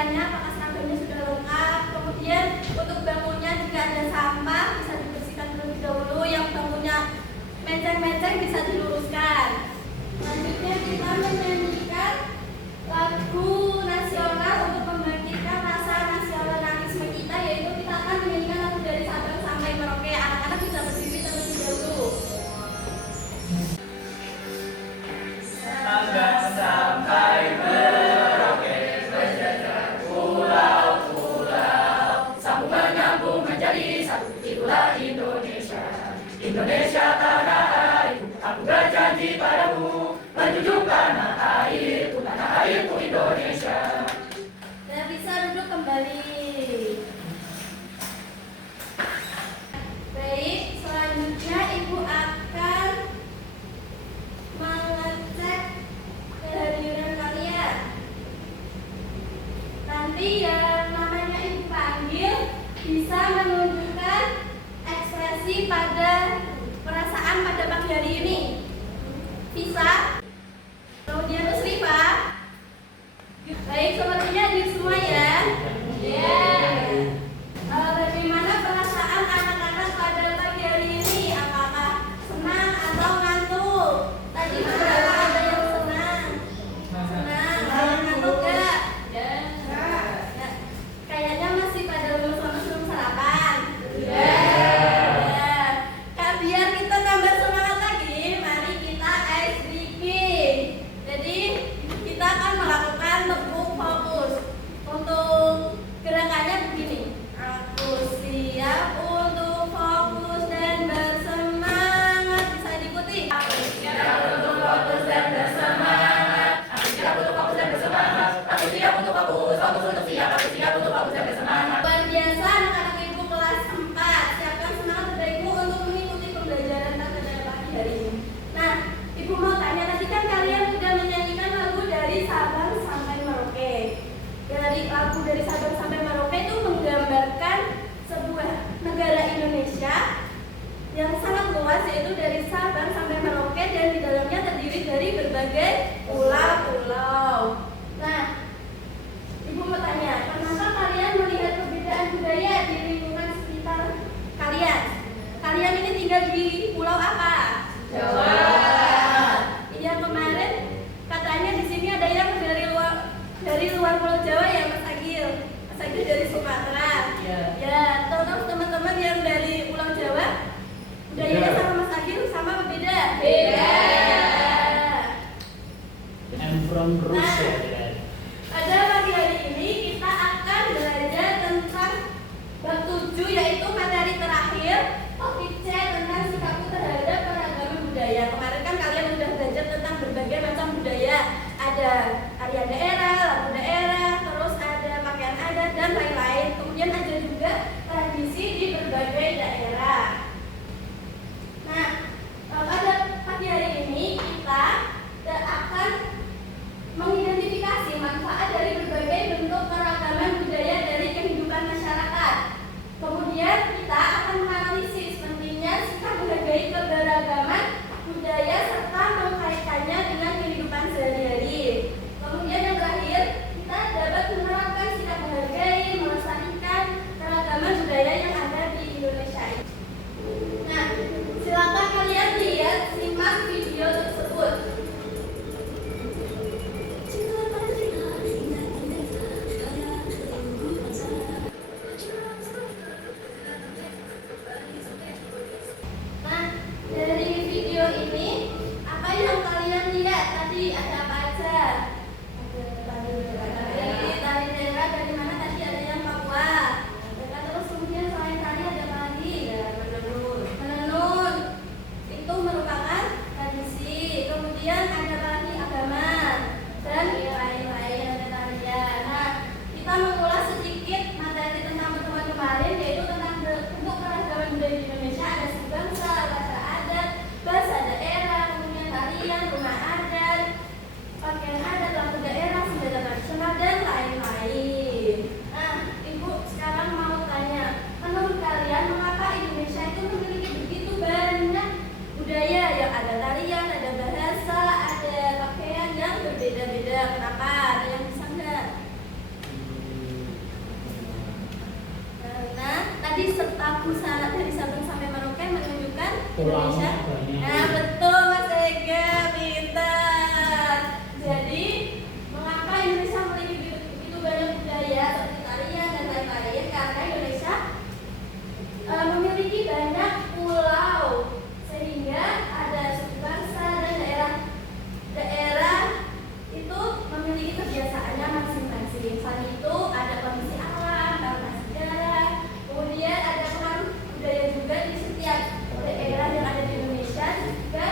pakaiannya, apakah seragamnya sudah lengkap. Kemudian untuk bangkunya jika ada sampah bisa dibersihkan terlebih dahulu, yang bangkunya menceng-menceng bisa diluruskan. Selanjutnya kita menyanyikan lagu nasional untuk membangkitkan rasa nasionalisme kita, yaitu kita akan menyanyikan lagu dari Sabang sampai Merauke. Anak-anak bisa berdiri terlebih dahulu. Sabang sampai Merauke, berjajar pulau-pulau, sambung menyambung menjadi satu, itulah Indonesia. Indonesia tanah airku, aku berjanji padamu, menjunjung tanah airku Indonesia. Dan bisa duduk kembali. Baik, selanjutnya Ibu akan mengecek kehadiran kalian. Nanti yang namanya Ibu panggil bisa menunjukkan ekspresi pada perasaan pada pagi hari ini. Bisa? Kemudian Musrifa. Baik, sepertinya di semua ya. Bagaimana perasaan anak-anak pada pagi hari ini? Apakah senang atau ngantuk? Tadi beberapa ada yang senang. Senang. Ada yang ngantuk gak? Ya. Kayaknya masih pada belum sarapan. Biar kita tambah semangat lagi, mari kita ice breaking. Jadi kita akan melakukan tepuk fokus. Untuk gerakannya begini. Aku siap untuk fokus dan bersemangat. Bisa diikuti. Aku siap untuk fokus dan bersemangat. Aku siap untuk fokus dan bersemangat. Aku siap untuk fokus untuk siap. Aku siap untuk fokus dan bersemangat. Luar biasa anak-anak Ibu kelas 4. Siapkan semangat terbaikmu untuk mengikuti pembelajaran pada pagi hari ini. Nah, Ibu mau tanya, tadi kan kalian sudah menyanyikan lagu dari Sabang sampai Merauke. Dari lagu dari Sabang sampai Merauke itu menggambarkan sebuah negara Indonesia yang sangat luas, yaitu dari Sabang sampai Merauke, dan di dalamnya terdiri dari berbagai pulau-pulau. Nah, Ibu mau tanya, pernahkah kalian melihat perbedaan budaya di lingkungan sekitar kalian? Kalian ini tinggal di pulau apa? Jawa. Yang kemarin katanya di sini ada yang dari luar Pulau Jawa ya, Mas Agil. Mas Agil dari Sumatera. Ya, terus teman-teman yang dari Pulau Jawa, budayanya sama Mas Agil sama berbeda? Beda. I'm from Russia. Pada pagi hari ini kita akan belajar tentang bab 7, yaitu materi terakhir, topik C tentang sikapku terhadap keragaman budaya. Kemarin kan kalian sudah belajar tentang berbagai macam budaya. Ada tarian daerah, lagu daerah, terus ada pakaian adat dan lain-lain. Kemudian ada juga tradisi di berbagai daerah. Nah, pada pagi hari ini kita akan mengidentifikasi manfaat dari berbagai bentuk keragaman budaya dari kehidupan masyarakat. Kemudian kita akan menganalisis pentingnya sikap menghargai keberagaman budaya serta mengkaitkannya dengan kehidupan sehari-hari. Kemudian yang terakhir, kita dapat menerapkan sikap menghargai, melestarikan keragaman budaya yang ada di Indonesia. Nah, silakan kalian lihat, simak video tersebut. Nah, dari video ini apa yang kalian lihat tadi? Ada apa aja? Dari tari daerah, dari mana tadi? Ada yang Papua. Terus kemudian selain tari ada apa lagi? Menenun. Itu merupakan tradisi. Kemudian ada apa lagi? Agama dan lain-lain, ada tarian. Nah, kita mengulas sedikit materi tentang pertemuan kemarin, yaitu tentang bentuk keragaman budaya di Indonesia. Ada suku bangsa, bahasa adat, bahasa daerah, kemudian tarian, rumah adat, Indonesia? Pulaunya banyak. Nah, betul Mas Ega, pintar. Jadi, mengapa Indonesia memiliki begitu banyak budaya seperti tarian dan lain-lain? Karena Indonesia memiliki banyak pulau, sehingga ada suku bangsa dan daerah itu memiliki kebiasaannya masing-masing. Selain itu ada kondisi alam, karena sejarah, kemudian ada pengaruh budaya juga di setiap daerah yang ada di Indonesia, juga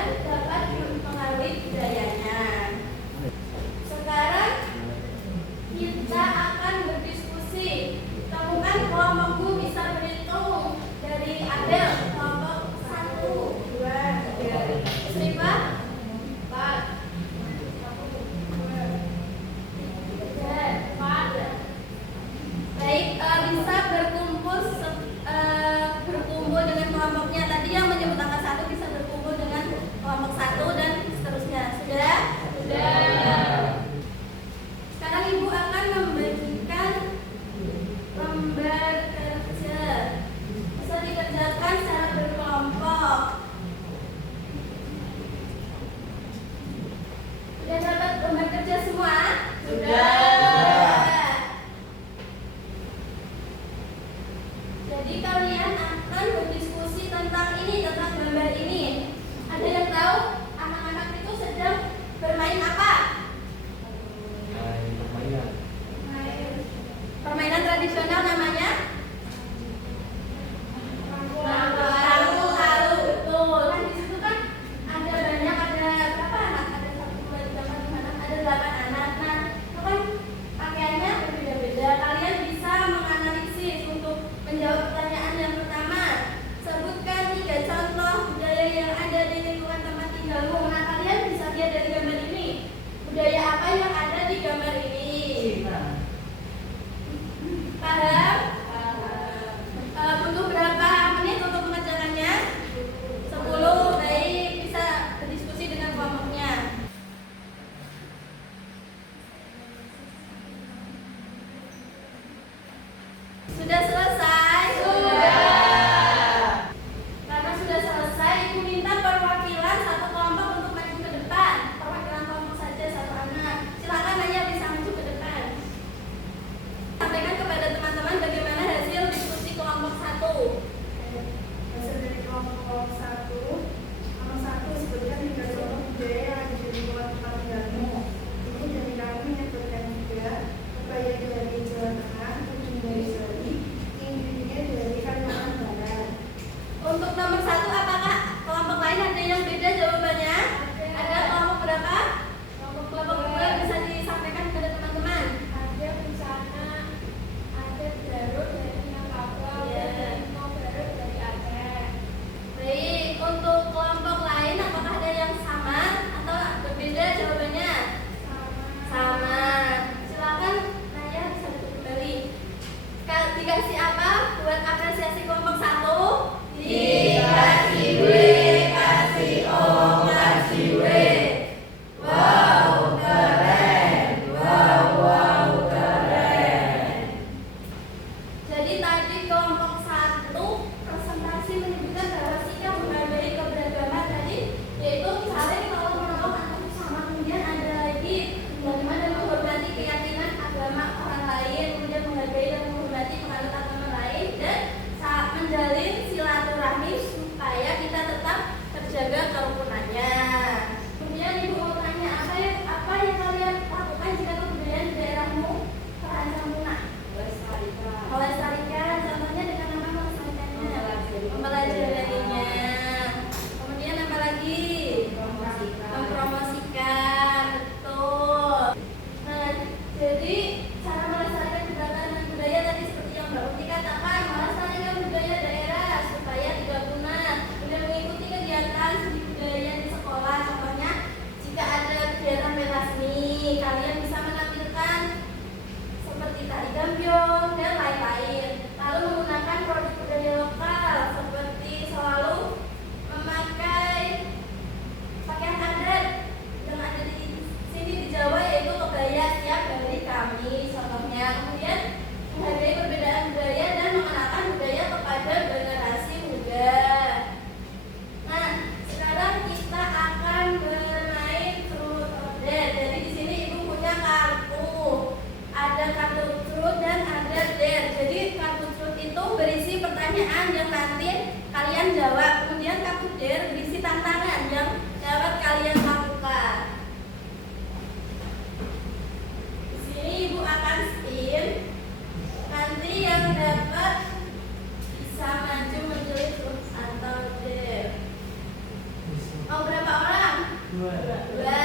Dua.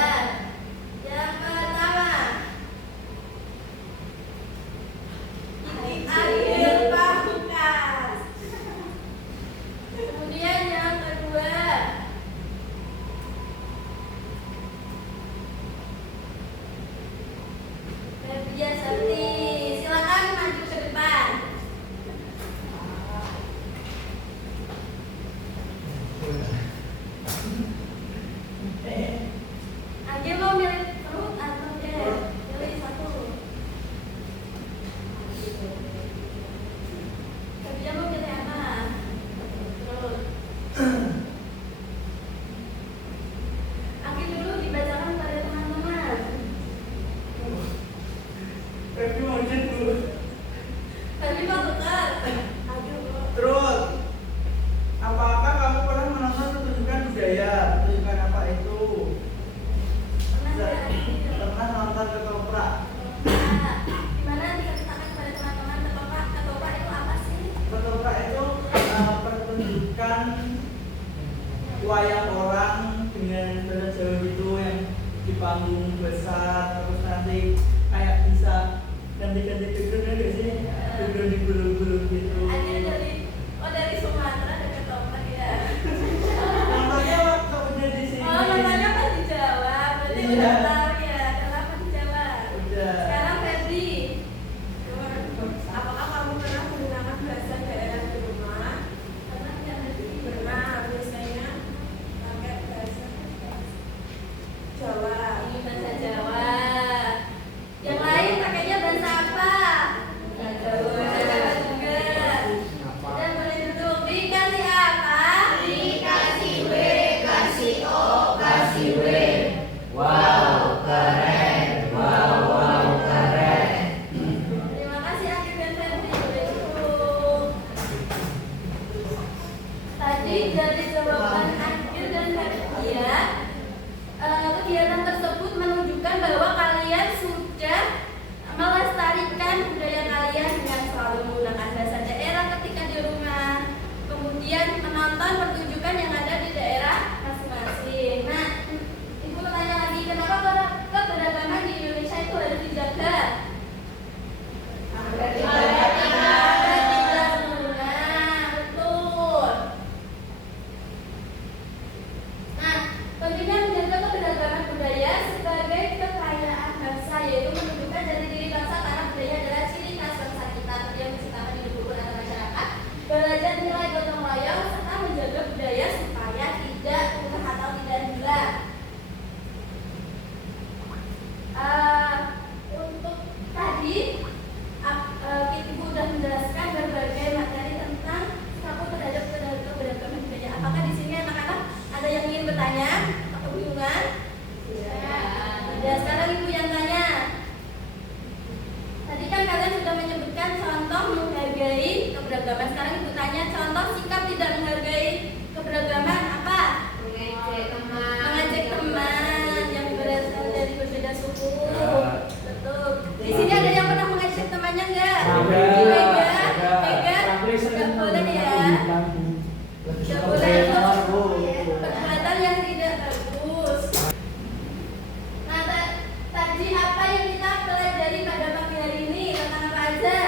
Yang pertama, gigi akhir pamungkas. Kemudian yang kedua, Febrian Sakti. Silakan maju ke depan. Agil mau milih perut atau dia pilih satu? Febrian mau pilih apa? Perut. Agil dulu dibacakan pada teman-teman. Febri mau tukar. Agil mau. Terus, apakah kamu pernah menonton pertunjukan budaya? Pertunjukan apa itu? Pernah nggak? Pernah nonton ketoprak? Nah, gimana diceritakan kepada teman-teman ketoprak itu apa sih? Ketoprak itu pertunjukan wayang orang dengan bahasa Jawa itu yang di panggung besar, terus nanti kayak bisa ganti-ganti background nggak sih? Background digulung-gulung gitu. Ada dari Sumatera ada ketoprak ya. Nontonnya waktu udah di sini. Oh, namanya pas di Jawa, berarti Iya. udah tahu ya kenapa di Jawa. Udah. Sekarang Febri, apakah kamu pernah menggunakan bahasa daerah di rumah? Pernah tidak Febri? Pernah, biasanya pakai bahasa Jawa. Ini bahasa Jawa. Yang lain pakainya bahasa apa? Bahasa Jawa juga. Dan boleh duduk. Dikasih apa? Dikasih W, kasih O, kasih W. Wow, keren. Wow, keren. Terima kasih Agil dan Febri. Boleh duduk. Tadi dari jawaban Agil dan Febri ya, kegiatan tersebut menunjukkan bahwa kalian sudah melestarikan budaya kalian dengan selalu menggunakan bahasa daerah ketika di rumah. Kemudian menonton pertunjukan yang ada di daerah masing-masing. Nah, Ibu bertanya lagi, kenapa keberagaman di Indonesia itu harus dijaga? Agar tidak punah, betul. Nah, pentingnya menjaga keberagaman budaya sebagai kekayaan bangsa, yaitu menunjukkan dari diri bangsa karena budaya adalah ciri khas bangsa kita. Yang menciptakan hidup rukun antar masyarakat, belajar nilai gotong royong serta menjaga budaya supaya tidak punah atau tidak hilang. Untuk tadi Ibu sudah menjelaskan berbagai materi tentang kamu terhadap keberagaman budaya. Apakah di sini anak-anak ada yang ingin bertanya atau kebingungan? Tidak. Sekarang Ibu yang tanya. Tadi kan kalian sudah menyebutkan contoh menghargai keberagaman. Sekarang Ibu tanya contoh sikap tidak menghargai keberagaman apa? Mengejek teman. Mengejek teman yang berasal dari berbeda suku. Betul. Di sini ada yang pernah mengejek temannya enggak? Mega? Enggak boleh ya. Enggak boleh itu perbuatan yang tidak bagus. Nah, tadi apa yang kita pelajari pada pagi hari ini tentang apa aja?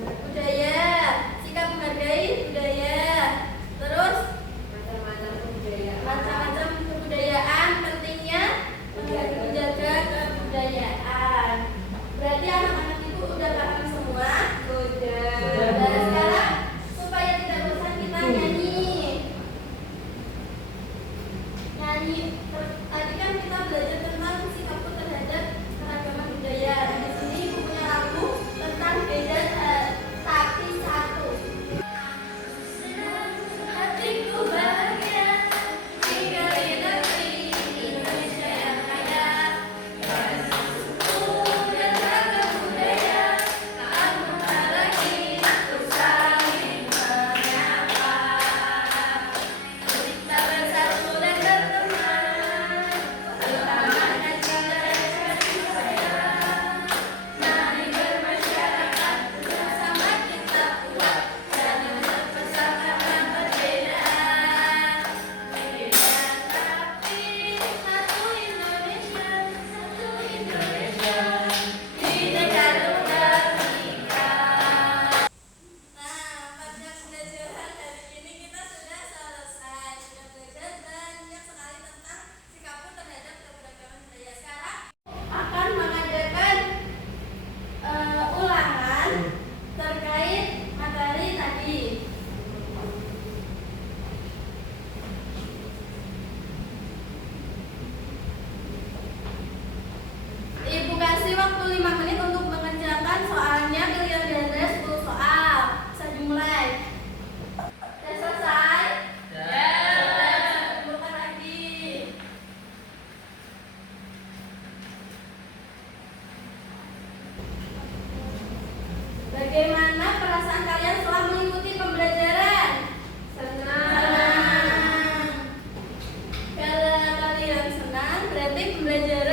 Budaya, sikap menghargai budaya. Terus Macam-macam kebudayaan. macam-macam kebudayaan, pentingnya menjaga kebudayaan. Berarti anak-anak Ibu udah paham semua? Udah. Dan sekarang supaya tidak bosan kita nyanyi. Tadi kan kita belajar tentang sikapku terhadap keragaman budaya. Nah, di sini Ibu punya lagu tentang beda tapi satu. Hatiku bahagia tinggal di negeri Indonesia yang kaya. Suku dan ragam budaya tak mudah lagi untuk saling menyapa. Kita bersatu dan berteman. pembelajaran